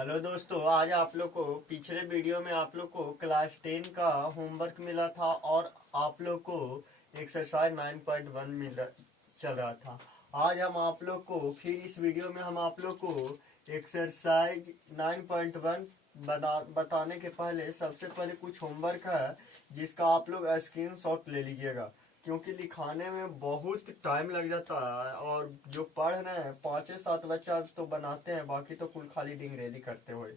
Hello दोस्तों, आज आप लोग को पिछले वीडियो में आप लोग को क्लास 10 का होमवर्क मिला था और आप लोग को एक्सरसाइज 9.1 चल रहा था। आज हम आप लोग को फिर इस वीडियो में हम आप लोग को एक्सरसाइज 9.1 बताने के पहले सबसे पहले कुछ होमवर्क है जिसका आप लोग स्क्रीनशॉट ले लीजिएगा, क्योंकि लिखाने में बहुत टाइम लग जाता है और जो पढ़ रहे हैं 5 से 7 बच्चा तो बनाते हैं, बाकी तो कुल खाली डिंगरेली करते हुए।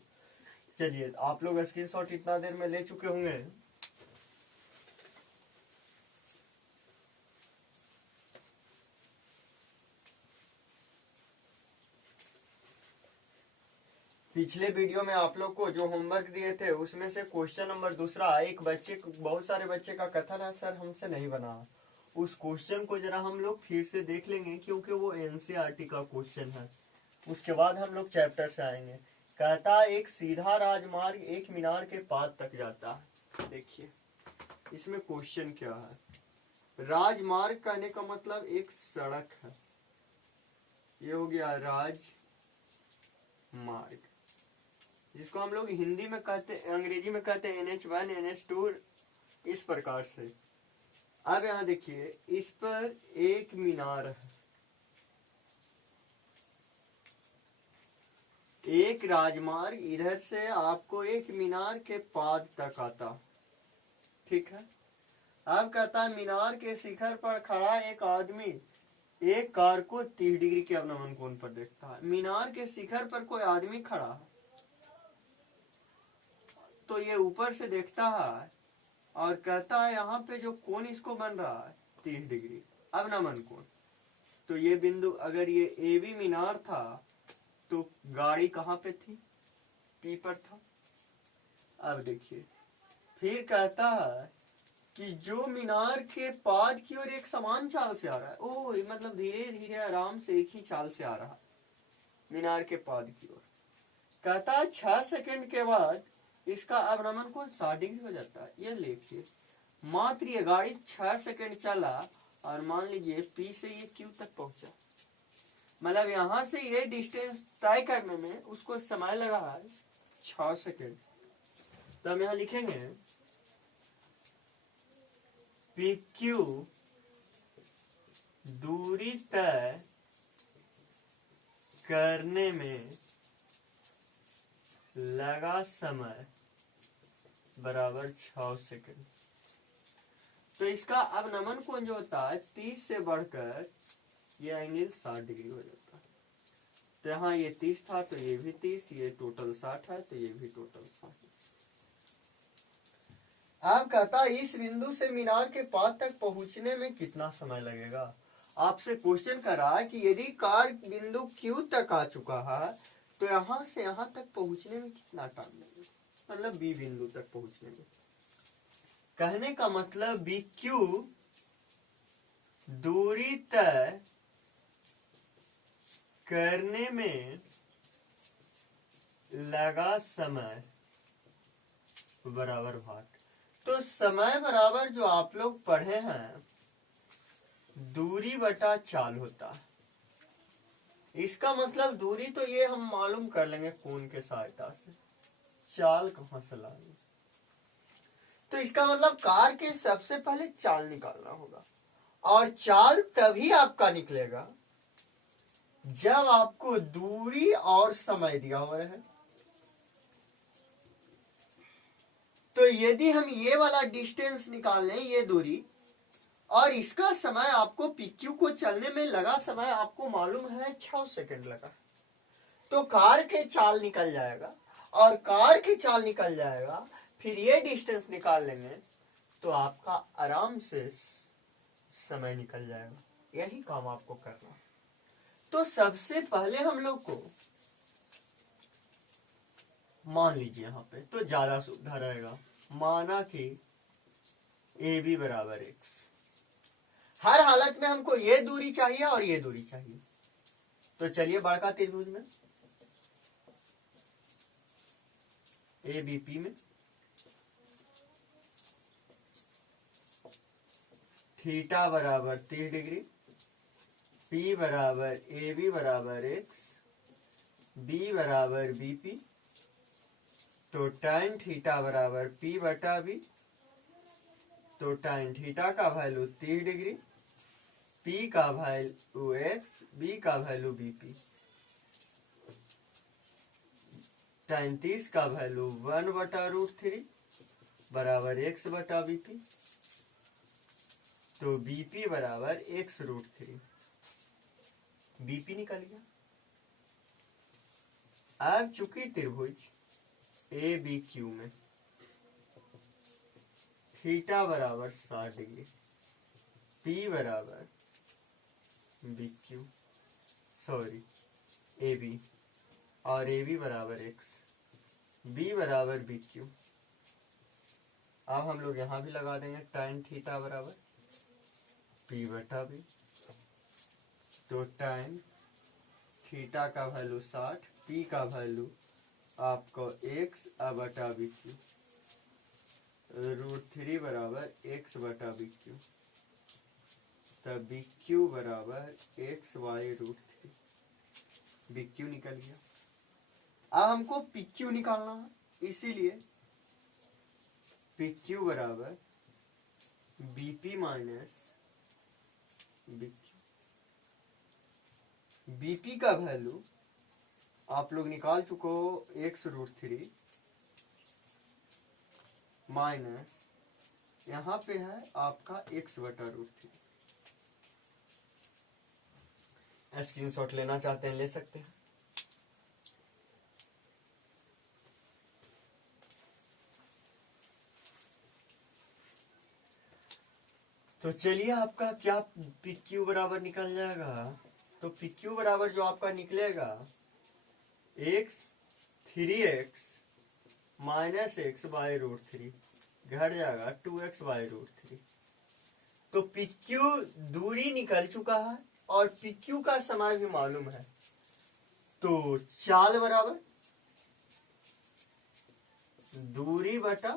चलिए, आप लोग स्क्रीनशॉट इतना देर में ले चुके होंगे। पिछले वीडियो में आप लोग को जो होमवर्क दिए थे उसमें से क्वेश्चन नंबर दूसरा, एक बच्चे बहुत सारे बच्चे का कथन है सर हमसे नहीं बना। उस क्वेश्चन को जरा हम लोग फिर से देख लेंगे क्योंकि वो एनसीईआरटी का क्वेश्चन है। उसके बाद हम लोग चैप्टर से आएंगे। कहता है एक सीधा राजमार्ग एक मीनार के पास तक जाता है। देखिए इसमें क्वेश्चन क्या है। राजमार्ग कहने का मतलब एक सड़क है, ये हो गया राजमार्ग, जिसको हम लोग हिंदी में कहते, अंग्रेजी में कहते हैं NH1 NH2, इस प्रकार से। अब यहां देखिए, इस पर एक मीनार है, एक राजमार्ग इधर से आपको एक मीनार के पाद तक आता, ठीक है। अब कहता है मीनार के शिखर पर खड़ा एक आदमी एक कार को 30 डिग्री के अवनमन कोण पर देखता है। मीनार के शिखर पर कोई आदमी खड़ा है तो ये ऊपर से देखता है और कहता है यहाँ पे जो कोण इसको बन रहा है 30 डिग्री अवनमन कोण। तो ये बिंदु, अगर ये AB मीनार था तो गाड़ी कहाँ पे थी? P पर था। अब देखिए, फिर कहता है कि जो मीनार के पाद की ओर एक समान चाल से आ रहा है, ओ मतलब धीरे धीरे आराम से एक ही चाल से आ रहा है मीनार के पाद की ओर। कहता है 6 सेकंड के बाद इसका अवनमन कोण 60 डिग्री हो जाता है। ये देखिए, मात्र ये गाड़ी 6 सेकंड चला और मान लीजिए P से ये Q तक पहुंचा, मतलब यहां से ये डिस्टेंस तय करने में उसको समय लगा है 6 सेकंड। तो हम यहां लिखेंगे PQ दूरी तय करने में लगा समय बराबर 6 सेकंड। तो इसका अवनमन कोण जो होता है 30 से बढ़कर ये एंगल 60 डिग्री हो जाता है। तो यहाँ ये 30 था तो ये भी 30, ये टोटल 60 है तो ये भी टोटल 60। अब कहता इस बिंदु से मीनार के पास तक पहुंचने में कितना समय लगेगा। आपसे क्वेश्चन कर रहा है कि यदि कार बिंदु Q तक आ चुका है तो यहां से यहां तक पहुंचने में कितना टाइम लगेगा, मतलब B बिंदु तक पहुंचने में। कहने का मतलब BQ दूरी तय करने में लगा समय बराबर भाग। तो समय बराबर जो आप लोग पढ़े हैं दूरी बटा चाल होता है। इसका मतलब दूरी तो ये हम मालूम कर लेंगे कोण के सहायता से, चाल कहां से लाएंगे। तो इसका मतलब कार के सबसे पहले चाल निकालना होगा, और चाल तभी आपका निकलेगा जब आपको दूरी और समय दिया हुआ है। तो यदि हम ये वाला डिस्टेंस निकाल लें, ये दूरी, और इसका समय आपको PQ को चलने में लगा समय आपको मालूम है 6 सेकंड लगा, तो कार के चाल निकल जाएगा, और कार के चाल निकल जाएगा, फिर ये डिस्टेंस निकाल लेंगे तो आपका आराम से समय निकल जाएगा। यही काम आपको करना। तो सबसे पहले हम लोग को मान लीजिए यहाँ पे तो ज्यादा सुविधा रहेगा, माना कि AB बराबर X। हर हालत में हमको ये दूरी चाहिए और ये दूरी चाहिए। तो चलिए बड़का त्रिभुज में ABP में थीटा बराबर 30 डिग्री, P बराबर AB बराबर X, B बराबर BP, तो tan थीटा बराबर P बटा B। तो tan थीटा का वैल्यू 30 डिग्री, P का वैल्यू x, B का वैल्यू BP। tan 30 का वैल्यू 1/√3 बराबर x बटा BP। तो BP बराबर x√3। BP निकल गया। अब चूंकि त्रिभुज ABQ में थीटा बराबर 60 डिग्री, P बराबर BQ सॉरी AB और AB बराबर x, B बराबर BQ। अब हम लोग यहाँ भी लगा देंगे tan थीटा बराबर P बटा B। तो tan थीटा का वैल्यू 60, P का वैल्यू आपको x बटा BQ, √3 बराबर x बटा BQ। तब BQ बराबर XY√3। BQ निकल गया। अब हमको PQ निकालना है, इसीलिए PQ बराबर BP माइनस BQ। BP का वैल्यू आप लोग निकाल चुको x√3 माइनस यहाँ पे है आपका x बटा √3। स्क्रीनशॉट लेना चाहते हैं ले सकते हैं। तो चलिए आपका क्या PQ बराबर निकल जाएगा। तो PQ बराबर जो आपका निकलेगा x 3x minus x by √3 घट जाएगा 2x/√3। तो PQ दूरी निकल चुका है और PQ का समय भी मालूम है। तो चाल बराबर दूरी बटा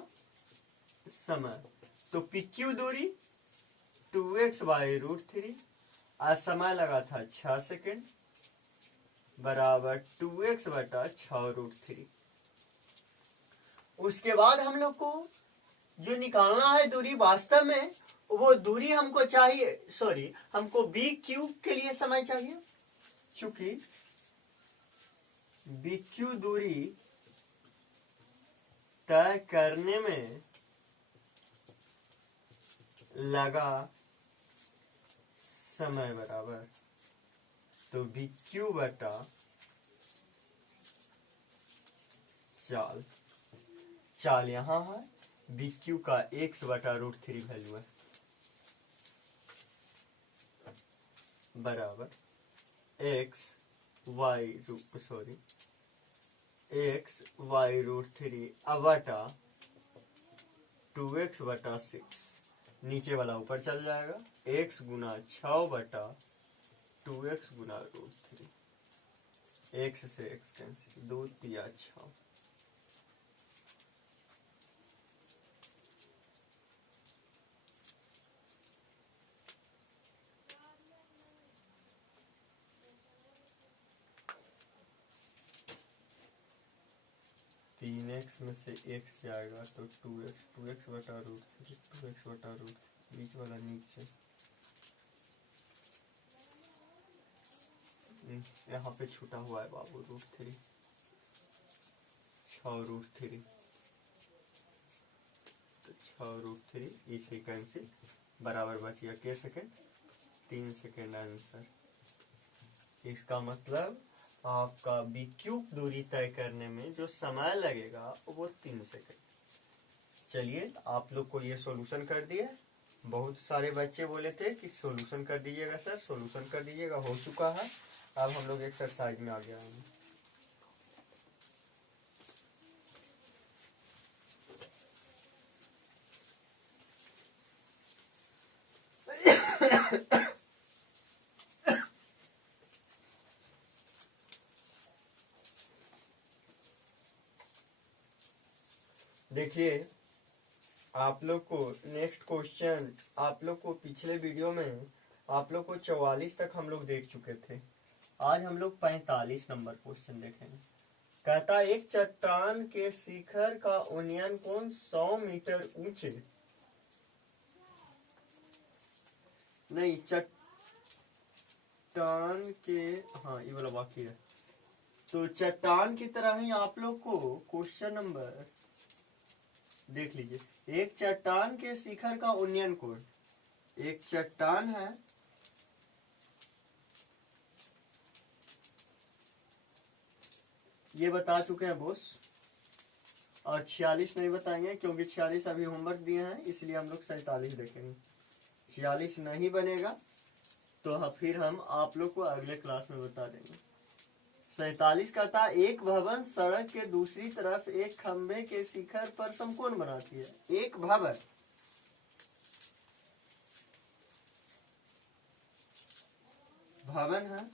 समय। तो PQ दूरी 2x/√3 आज समय लगा था 6 सेकेंड बराबर 2x बटा 6√3। उसके बाद हम लोग को जो निकालना है दूरी, वास्तव में वो दूरी हमको चाहिए, सॉरी हमको BQ के लिए समय चाहिए, चूंकि BQ दूरी तय करने में लगा समय बराबर। तो BQ बटा चाल, चाल यहां है, BQ का x बटा √3 वैल्यू है बराबर x y√3 बटा 2x बटा 6। नीचे वाला ऊपर चल जाएगा, x गुना 6 बटा 2x गुना √3। x से x कैंसिल, 2 तिया 6। तीन एक्स में से x जाएगा तो 2x बटा √3, 2x बटा √3 बीच वाला नीचे। यहाँ पे छूटा हुआ है बाबू √3, 6√3 तो 6√3 इसी कैंसिल बराबर बच गया के सेकेंड, 3 सेकेंड आंसर। इसका मतलब आपका BQ दूरी तय करने में जो समय लगेगा वो 3 सेकेंड। चलिए आप लोग को ये सॉल्यूशन कर दिया। बहुत सारे बच्चे बोले थे कि सॉल्यूशन कर दीजिएगा सर, सॉल्यूशन कर दीजिएगा, हो चुका है। अब हम लोग एक्सरसाइज में आ गया हूँ। देखिए आप लोग को नेक्स्ट क्वेश्चन, आप लोग को पिछले वीडियो में आप लोग को 44 तक हम लोग देख चुके थे। आज हम लोग 45 नंबर क्वेश्चन देखेंगे। कहता एक चट्टान के शिखर का उन्नयन कोण 100 मीटर ऊंचे, नहीं चट्टान के, हाँ ये वाला बाकी है। तो चट्टान की तरह ही आप लोग को क्वेश्चन नंबर देख लीजिए, एक चट्टान के शिखर का उन्नयन कोण, एक चट्टान है ये बता चुके हैं बोस, और 46 नहीं बताएंगे क्योंकि 46 अभी होमवर्क दिए हैं, इसलिए हम लोग 47 देखेंगे। 46 नहीं बनेगा तो फिर हम आप लोग को अगले क्लास में बता देंगे। 47 का था एक भवन सड़क के दूसरी तरफ एक खंबे के शिखर पर समकोण बनाती है। एक भवन है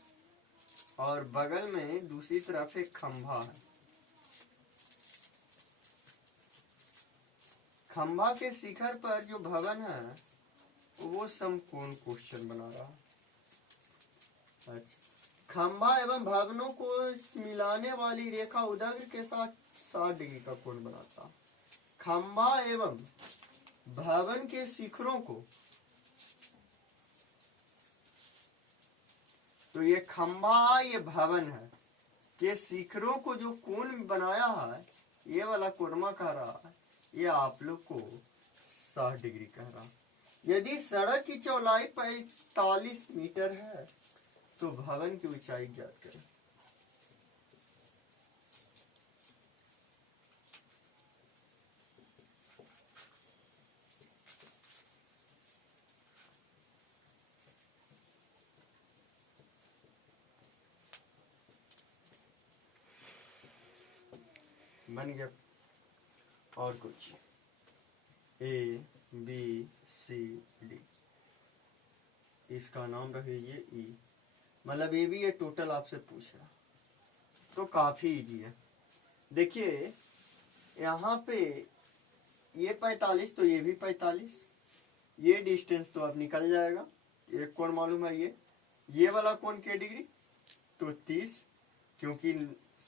और बगल में दूसरी तरफ एक खंभा है। खंभा के शिखर पर जो भवन है वो समकोण क्वेश्चन बना रहा है। अच्छा, खंभा एवं भवनों को मिलाने वाली रेखा उदग्र के साथ 60 डिग्री का कोण बनाता। खंभा एवं भवन के शिखरों को, तो ये खंभा ये भवन है के शिखरों को जो कोण बनाया है ये वाला कोणमा कह रहा है, ये आप लोग को 60 डिग्री कह रहा। यदि सड़क की चौड़ाई 45 मीटर है तो भवन की ऊंचाई ज्ञात करें। बन गया। और कुछ A B C D, इसका नाम रख लीजिए E, मतलब ये भी ये टोटल आपसे पूछ रहा तो काफी इजी है। देखिए यहाँ पे ये 45 तो ये भी 45, ये डिस्टेंस तो अब निकल जाएगा। एक कोण मालूम है ये वाला कोण के डिग्री तो 30, क्योंकि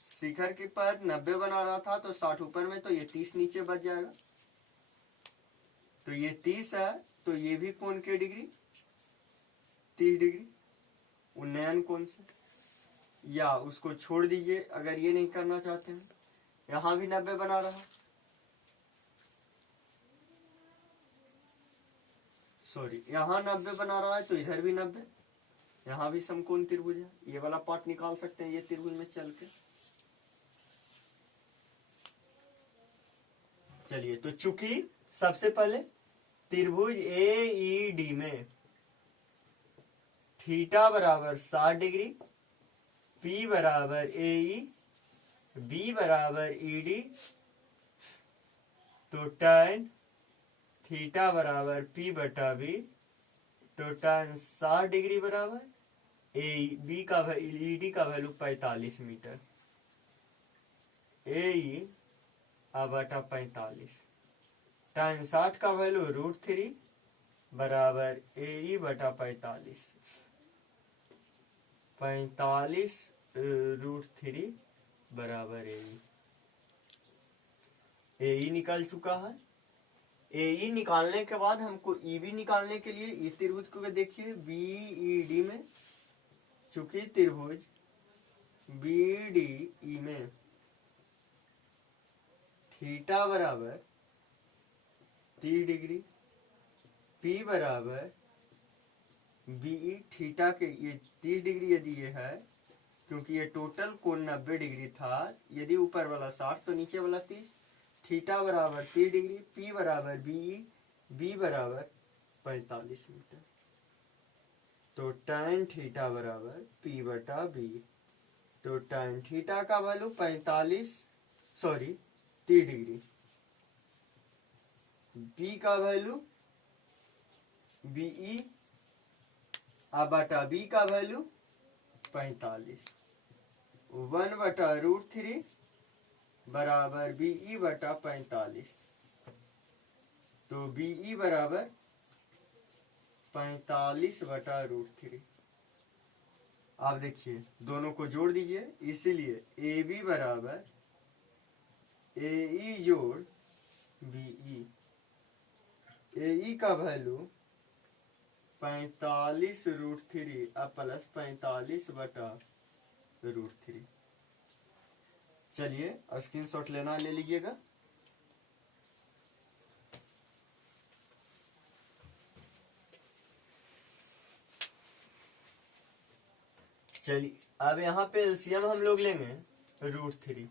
शिखर के पर 90 बना रहा था तो 60 ऊपर में, तो ये 30 नीचे बच जाएगा। तो ये 30 है तो ये भी कोण के डिग्री 30 डिग्री उन्नयन कोण से, या उसको छोड़ दीजिए अगर ये नहीं करना चाहते हैं। यहां भी 90 बना रहा, सॉरी यहां 90 बना रहा है तो इधर भी 90, यहां भी समकोण त्रिभुज है। ये वाला पार्ट निकाल सकते हैं ये त्रिभुज में चल के। चलिए तो चूंकि सबसे पहले त्रिभुज AED में थीटा बराबर 60 डिग्री, P बराबर AE, B बराबर ED, तो tan थीटा बराबर P बटा B, तो tan 60 डिग्री बराबर AE का ED का वैल्यू 45 मीटर, AE बटा 45, tan 60 का वैल्यू √3 बराबर AE बटा 45, 45 √3 बराबर AE निकल चुका है। AE निकालने के बाद हमको EB निकालने के लिए इस त्रिभुज को देखिए BED में, चूंकि त्रिभुज BDE में थीटा बराबर 30 डिग्री, P बराबर BE, थीटा के ये 30 डिग्री यदि ये है, क्योंकि ये टोटल कोण 90 डिग्री था, यदि ऊपर वाला 60 तो नीचे वाला 30, थीटा बराबर 30 डिग्री, P बराबर BE, B बराबर 45 मीटर, तो tan थीटा बराबर P बटा B, तो tan थीटा का वैल्यू 30 डिग्री, B का वैल्यू BE बटा B का वैल्यू 45, 1 बटा √3 बराबर BE बटा 45, तो BE बराबर 45 बटा √3। आप देखिए दोनों को जोड़ दीजिए, इसीलिए AB बराबर AE जोड़ BE, AE का वैल्यू 45√3 अब प्लस 45/√3। चलिए स्क्रीनशॉट लेना ले लीजिएगा। चलिए अब यहाँ पे एलसीएम हम लोग लेंगे √3।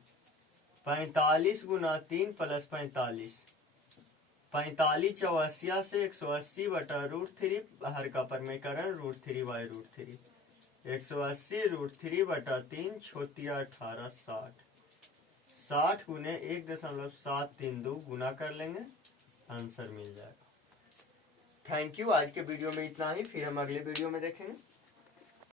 45 गुना 3 प्लस 45, 45 चौसिया से 180/√3, हर का परमीकरण √3/√3, 180√3/3 छोतिया 18 60, 60 गुने 1.732 गुना कर लेंगे, आंसर मिल जाएगा। Thank you. आज के वीडियो में इतना ही, फिर हम अगले वीडियो में देखेंगे।